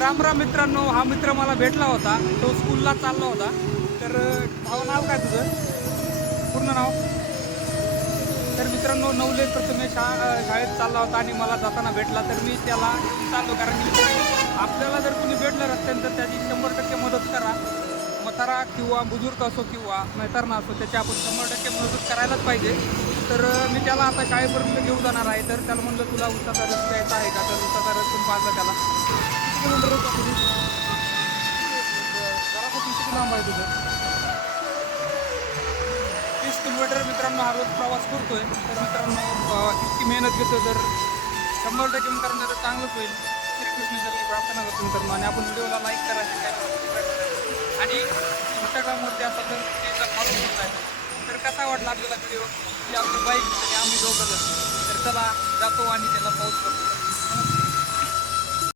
राम राम मित्रांनो, हा मित्र मला भेटला होता. तो स्कूलला चालला होता. तर भावा, नाव काय तुझं? पूर्ण नाव? तर मित्रांनो, नवले प्रथमेश शाळेत चालला होता आणि मला जाताना भेटला. तर मी त्याला घेऊन चाललो, कारण की आपल्याला जर कुणी भेटलं रस्त्याने तर त्याची 100% मदत करा. म्हातारा किंवा बुजुर्ग असो किंवा म्हातारणा असो, त्याची आपण 100% मदत करायलाच पाहिजे. तर मी त्याला आता शाळेपर्यंत घेऊन जाणार आहे. तर त्याला म्हणलं, तुला उसाचा रस प्यायचा आहे का? तर उसाचा रस पण पाजला त्याला. किती किलोमीटर होतं तुझी? घरापासून किती लांब आहे तुझं? 30 किलोमीटर मित्रांनो हा रोज प्रवास करतोय. तर मित्रांनो, इतकी मेहनत घेतो तर 100% मित्रांनो त्याचं चांगलंच होईल. श्रीकृष्ण जर प्रार्थना करतो मित्रांनो. आणि आपण व्हिडिओला लाईक करायचं, चॅनलला सबस्क्राईब करायचं आणि इंस्टाग्रामवरती असाल तर पेजला फॉलो करून जायचं. तर कसा वाटला आपल्याला व्हिडिओ? की आपली बाईक आणि आम्ही दोघं जण. तर चला जातो आणि त्याला पाऊस करतो.